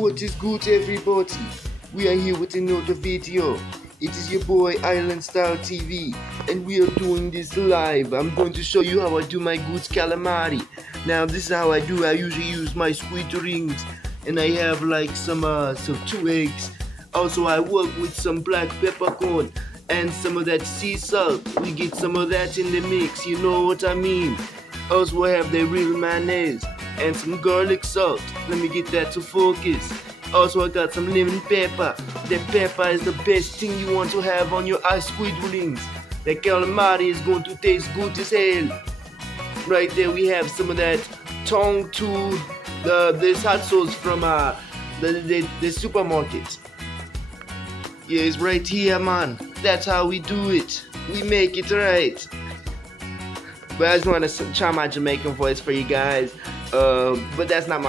What is good, everybody? We are here with another video. It is your boy IslandStyle TV, and we are doing this live. I'm going to show you how I do my good calamari. Now this is how I do. I usually use my squid rings, and I have like some 2 eggs. Also I work with some black peppercorn and some of that sea salt. We get some of that in the mix, you know what I mean. Also I have the real mayonnaise and some garlic salt. Let me get that to focus. Also I got some lemon pepper. That pepper is the best thing you want to have on your ice squid rings. That calamari is going to taste good as hell. Right there we have some of that tongue to this hot sauce from the supermarket. Yeah, it's right here, man. That's how we do it. We make it right. But I just want to try my Jamaican voice for you guys. But that's not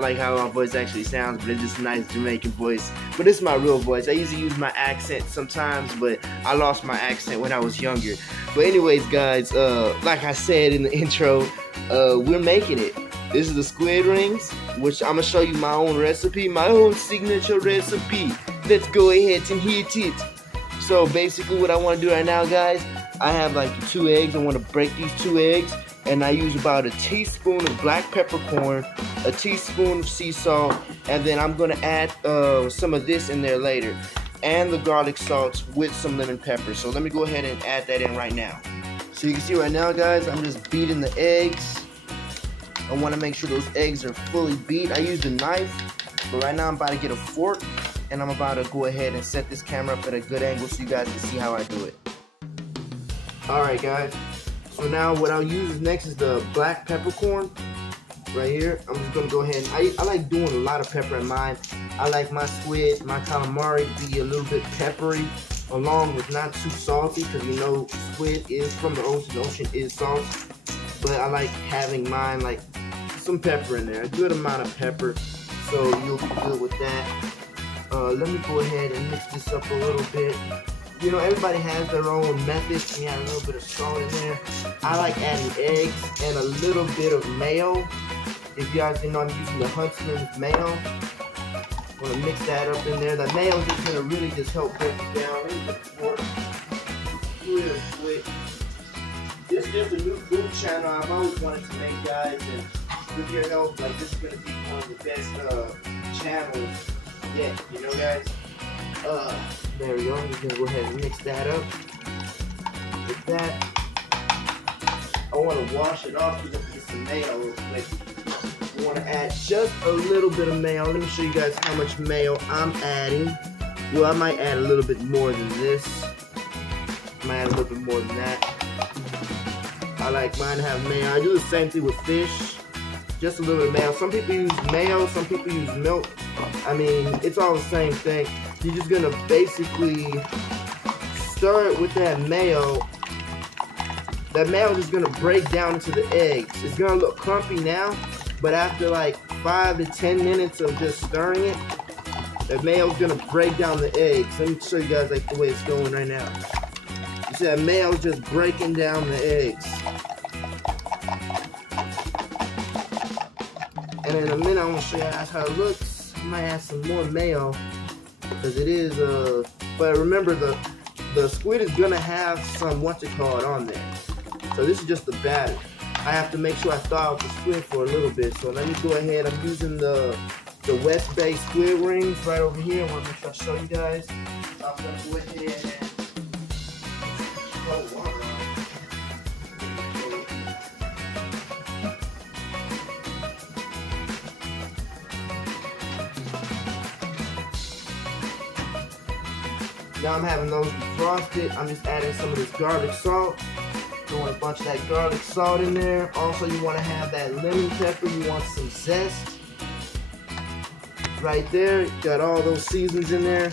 like how my voice actually sounds, but it's just a nice Jamaican voice. But this is my real voice. I usually use my accent sometimes, but I lost my accent when I was younger. But anyways, guys, like I said in the intro, we're making it. This is the squid rings, which I'm gonna show you my own recipe, my own signature recipe. Let's go ahead and hit it. So basically what I want to do right now, guys, I have like 2 eggs. I want to break these 2 eggs, and I use about a teaspoon of black peppercorn, a teaspoon of sea salt, and then I'm going to add some of this in there later, and the garlic salt with some lemon pepper. So let me go ahead and add that in right now. So you can see right now, guys, I'm just beating the eggs. I want to make sure those eggs are fully beat. I used a knife, but right now I'm about to get a fork, and I'm about to go ahead and set this camera up at a good angle so you guys can see how I do it. Alright guys, so now what I'll use next is the black peppercorn right here. I'm just going to go ahead and I like doing a lot of pepper in mine. I like my squid, my calamari to be a little bit peppery, along with not too salty, because you know squid is from the ocean is salt. But I like having mine like some pepper in there, a good amount of pepper, so you'll be good with that. Let me go ahead and mix this up a little bit. You know, everybody has their own method. You add a little bit of salt in there. I like adding eggs and a little bit of mayo. If you guys didn't know, I'm using the Huntsman's mayo. I'm gonna mix that up in there. The mayo is just gonna really just help break it down. Let me just pour it real quick. This is just a new food channel I've always wanted to make, guys, and with your help, like this is gonna be one of the best channels yet. You know, guys. There we go. I'm just gonna go ahead and mix that up. With that, I want to wash it off with a piece of mayo real quick. I want to add just a little bit of mayo. Let me show you guys how much mayo I'm adding. Well, I might add a little bit more than this. I might add a little bit more than that. I like mine to have mayo. I do the same thing with fish. Just a little bit of mayo. Some people use mayo, some people use milk. I mean, it's all the same thing. You're just gonna basically stir it with that mayo. That mayo is gonna break down into the eggs. It's gonna look clumpy now, but after like 5 to 10 minutes of just stirring it, that mayo is gonna break down the eggs. Let me show you guys like the way it's going right now. You see that mayo is just breaking down the eggs. And in a minute, I'm gonna show you guys how it looks. I might add some more mayo, because it is but remember the squid is gonna have some on there. So this is just the batter. I have to make sure I thaw out the squid for a little bit. So let me go ahead. I'm using the West Bay squid rings right over here. I want to make sure I show you guys. So I'm gonna go ahead and throw water on. Now I'm having those defrosted. I'm just adding some of this garlic salt. Throwing a bunch of that garlic salt in there. Also, you want to have that lemon pepper. You want some zest. Right there. Got all those seasons in there.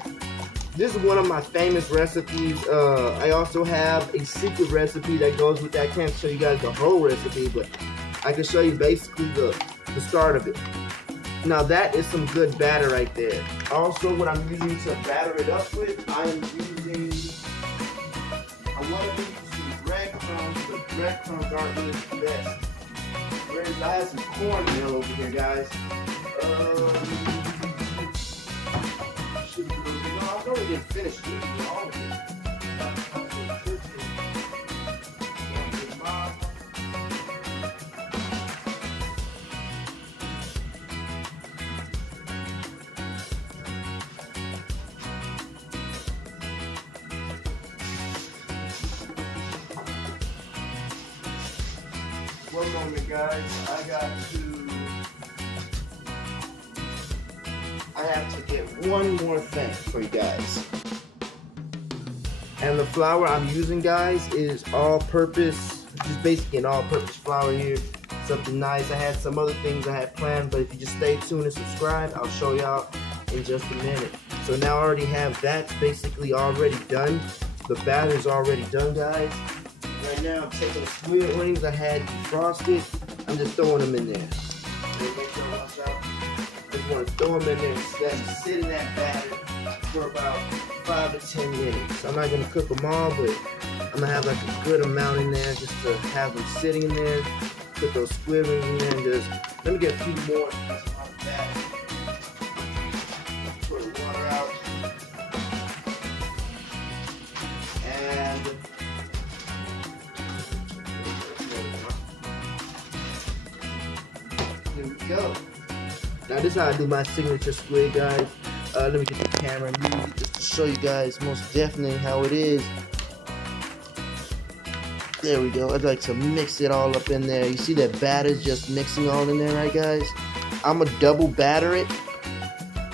This is one of my famous recipes. I also have a secret recipe that goes with that. I can't show you guys the whole recipe, but I can show you basically the start of it. Now that is some good batter right there. Also, what I'm using to batter it up with, I want to use some breadcrumbs, but breadcrumbs aren't really the best. I have some cornmeal over here, guys. should be all of it. One moment, guys. I have to get one more thing for you guys. And the flour I'm using, guys, is all-purpose. Just basically an all-purpose flour here. Something nice. I had some other things I had planned, but if you just stay tuned and subscribe, I'll show y'all in just a minute. So now I already have that basically already done. The batter's already done, guys. Right now I'm taking the squid rings I had defrosted. I'm just throwing them in there. Make sure I watch out. Just want to throw them in there and let them sit in that batter for about 5 to 10 minutes. I'm not going to cook them all, but I'm going to have like a good amount in there just to have them sitting in there. Put those squid rings in there and just let me get a few more. Pour the water out. And there we go. Now this is how I do my signature squid, guys. Let me get the camera and use it just to show you guys most definitely how it is. There we go. I'd like to mix it all up in there. You see that batter's just mixing all in there, right, guys? I'm gonna double batter it.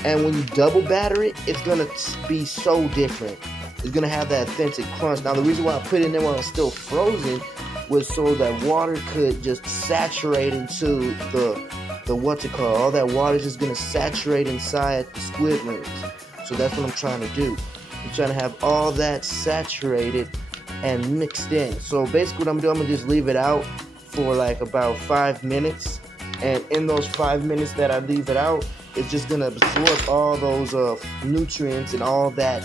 And when you double batter it, it's gonna be so different. It's gonna have that authentic crunch. Now the reason why I put it in there while it's still frozen was so that water could just saturate into the what's it called? All that water is just gonna saturate inside the squid rings. So that's what I'm trying to do. I'm trying to have all that saturated and mixed in. So basically what I'm doing, I'm gonna just leave it out for like about 5 minutes. And in those 5 minutes that I leave it out, it's just gonna absorb all those nutrients and all that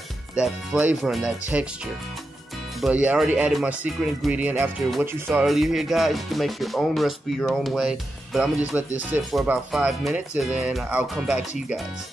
flavor and that texture. But yeah, I already added my secret ingredient. After what you saw earlier here, guys, you can make your own recipe your own way. But I'm gonna just let this sit for about 5 minutes and then I'll come back to you guys.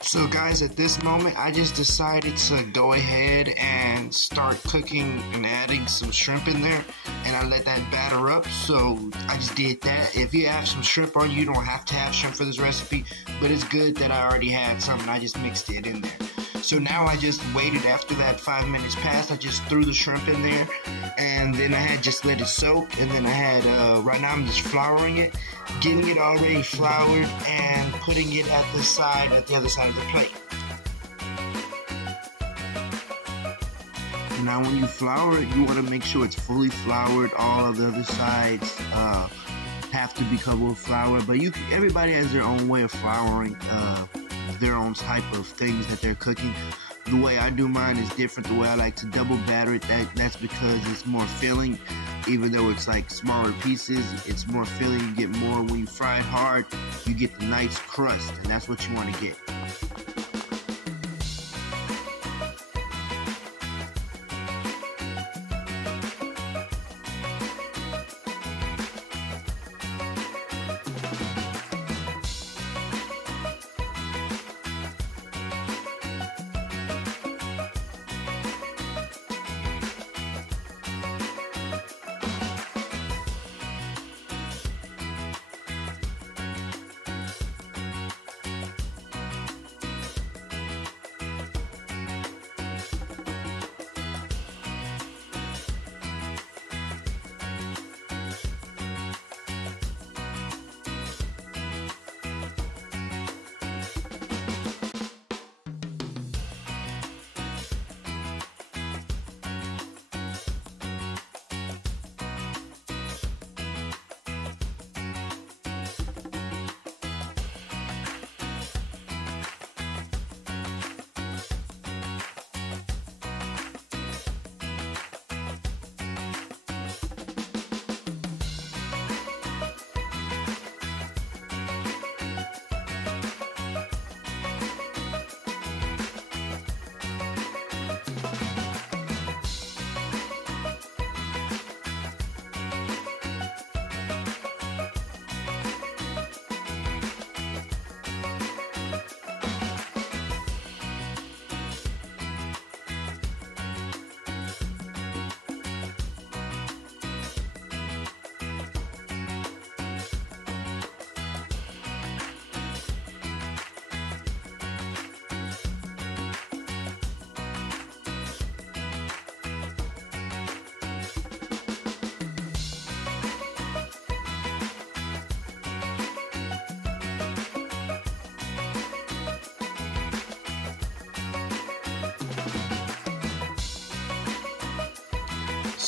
So guys, at this moment, I just decided to go ahead and start cooking and adding some shrimp in there, and I let that batter up, so I just did that. If you have some shrimp on you, don't have to have shrimp for this recipe, but it's good that I already had some and I just mixed it in there. So now I just waited after that 5 minutes passed, I just threw the shrimp in there, and then I had just let it soak, and then I had, right now I'm just flouring it, getting it already floured, and putting it at the other side of the plate. Now when you flour it, you want to make sure it's fully floured. All of the other sides have to be covered with flour, but everybody has their own way of flouring their own type of things that they're cooking. The way I do mine is different. The way I like to double batter it, that's because it's more filling. Even though it's like smaller pieces, it's more filling. You get more when you fry it hard. You get the nice crust, and that's what you want to get.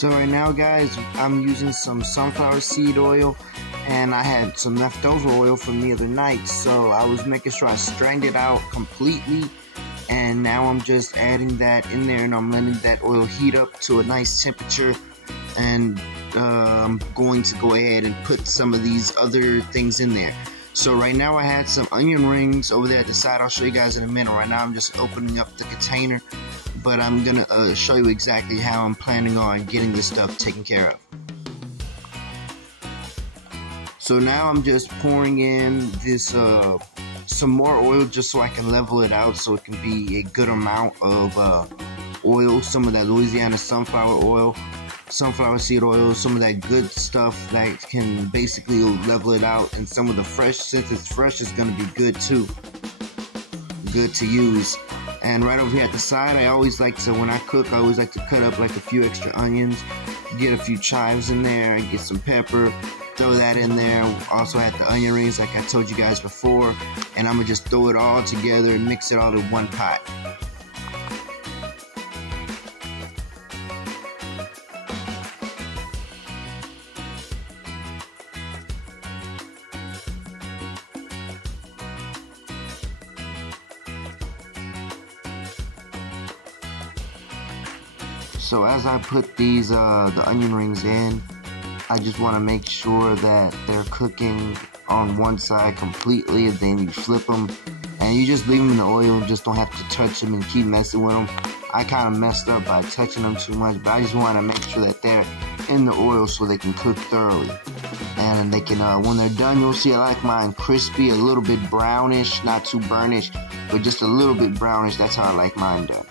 So right now, guys, I'm using some sunflower seed oil, and I had some leftover oil from the other night, so I was making sure I strained it out completely, and now I'm just adding that in there, and I'm letting that oil heat up to a nice temperature, and I'm going to go ahead and put some of these other things in there. So right now I had some onion rings over there at the side. I'll show you guys in a minute. Right now I'm just opening up the container, but I'm gonna show you exactly how I'm planning on getting this stuff taken care of. So now I'm just pouring in this some more oil just so I can level it out, so it can be a good amount of oil, some of that Louisiana sunflower oil, sunflower seed oil, some of that good stuff that can basically level it out, and some of the fresh, since it's fresh, is going to be good too, good to use. And right over here at the side, I always like to, when I cook, I always like to cut up like a few extra onions, get a few chives in there, get some pepper, throw that in there. Also add the onion rings like I told you guys before, and I'm gonna just throw it all together and mix it all in one pot. So as I put these the onion rings in, I just want to make sure that they're cooking on one side completely, and then you flip them, and you just leave them in the oil and just don't have to touch them and keep messing with them. I kind of messed up by touching them too much, but I just want to make sure that they're in the oil so they can cook thoroughly. And they can, when they're done, you'll see I like mine crispy, a little bit brownish, not too burnish, but just a little bit brownish. That's how I like mine done.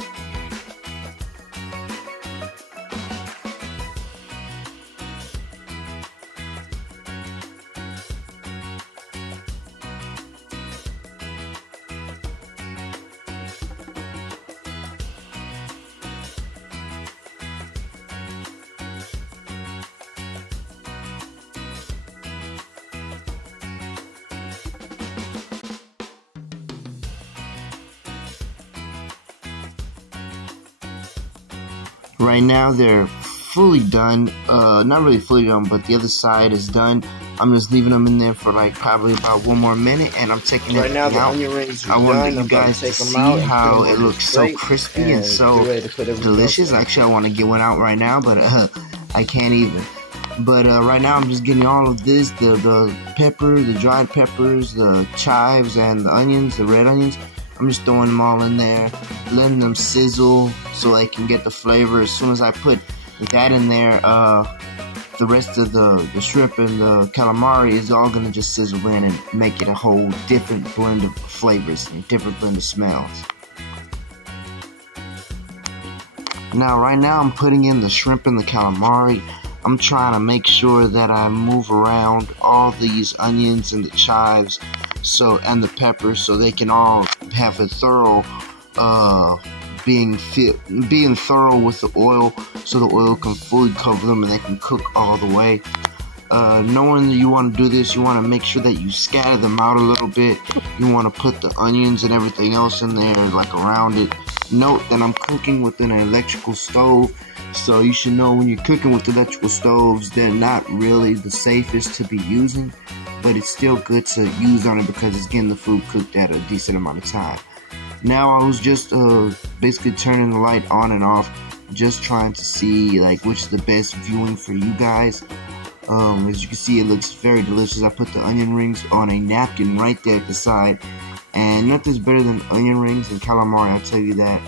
Right now they're fully done, not really fully done, but the other side is done. I'm just leaving them in there for like probably about 1 more minute, and I'm taking it out. I wanted you guys to see how it looks so crispy and so delicious. Actually, I want to get one out right now, but I can't even. But right now I'm just getting all of this, the pepper, the dried peppers, the chives, and the onions, the red onions. I'm just throwing them all in there, letting them sizzle so I can get the flavor. As soon as I put that in there, the rest of the shrimp and the calamari is all going to just sizzle in and make it a whole different blend of flavors and different blend of smells. Now, right now I'm putting in the shrimp and the calamari. I'm trying to make sure that I move around all these onions and the chives, and the peppers, so they can all have a thorough being thorough with the oil, so the oil can fully cover them and they can cook all the way. Knowing that you want to do this, you want to make sure that you scatter them out a little bit. You want to put the onions and everything else in there like around it. Note that I'm cooking with an electrical stove, so you should know when you're cooking with electrical stoves, they're not really the safest to be using, but it's still good to use on it because it's getting the food cooked at a decent amount of time. Now I was just basically turning the light on and off, just trying to see like which is the best viewing for you guys. As you can see, it looks very delicious. I put the onion rings on a napkin right there at the side, and nothing's better than onion rings and calamari, I'll tell you that.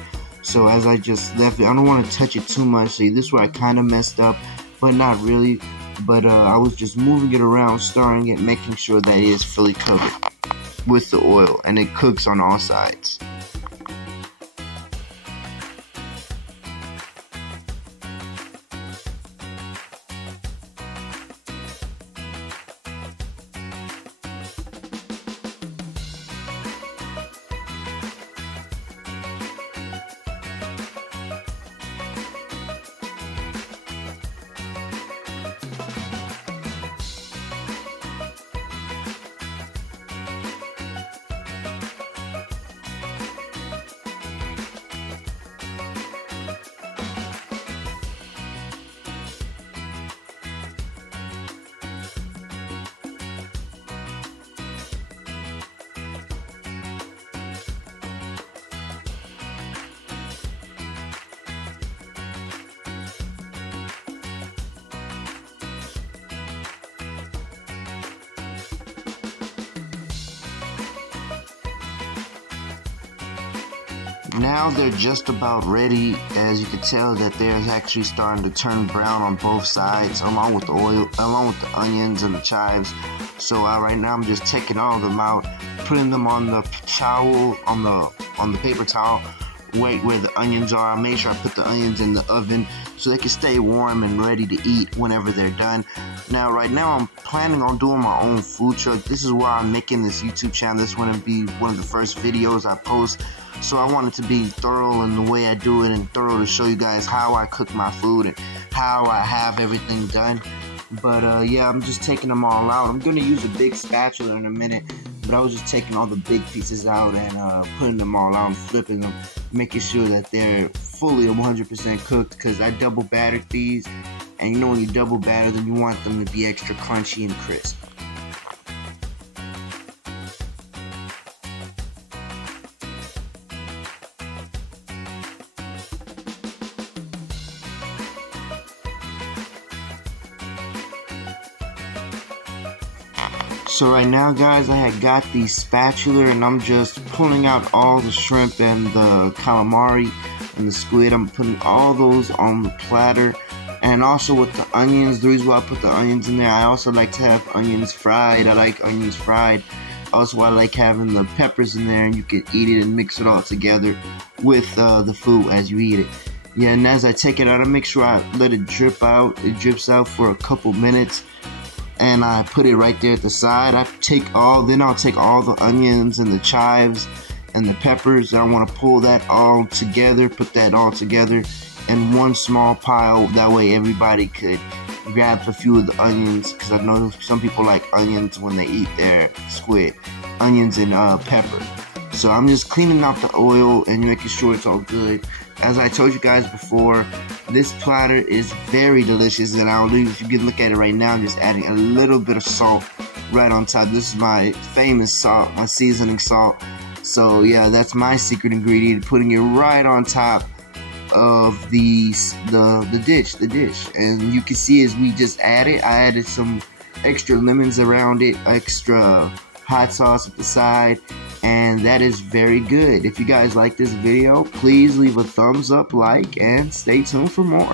So as I just left it, I don't want to touch it too much. See, this is where I kind of messed up, but not really. But I was just moving it around, stirring it, making sure that it is fully covered with the oil, and it cooks on all sides. Now they're just about ready. As you can tell that they're actually starting to turn brown on both sides, along with the oil, along with the onions and the chives. So right now I'm just taking all of them out, putting them on the towel, on the paper towel, right where the onions are. I make sure I put the onions in the oven so they can stay warm and ready to eat whenever they're done. Now, right now, I'm planning on doing my own food truck. This is why I'm making this YouTube channel. This is going to be one of the first videos I post. So I want it to be thorough in the way I do it, and thorough to show you guys how I cook my food and how I have everything done. But yeah, I'm just taking them all out. I'm going to use a big spatula in a minute, but I was just taking all the big pieces out and putting them all out and flipping them, making sure that they're fully 100% cooked, because I double battered these, and you know when you double batter them, you want them to be extra crunchy and crisp. So right now, guys, I had got the spatula and I'm just pulling out all the shrimp and the calamari and the squid. I'm putting all those on the platter, and also with the onions. The reason why I put the onions in there, I also like to have onions fried. I like onions fried. Also, I like having the peppers in there, and you can eat it and mix it all together with the food as you eat it. Yeah, and as I take it out, I make sure I let it drip out. It drips out for a couple minutes, and I put it right there at the side. I'll take all the onions and the chives and the peppers. I want to pull that all together, put that all together in one small pile. That way everybody could grab a few of the onions, because I know some people like onions when they eat their squid. Onions and pepper. So I'm just cleaning out the oil and making sure it's all good. As I told you guys before, this platter is very delicious, and I'll leave, if you can look at it right now, I'm just adding a little bit of salt right on top. This is my famous salt, my seasoning salt. So yeah, that's my secret ingredient, putting it right on top of the dish. And you can see as we just added, I added some extra lemons around it, extra hot sauce at the side, and that is very good. If you guys like this video, please leave a thumbs up, like, and stay tuned for more.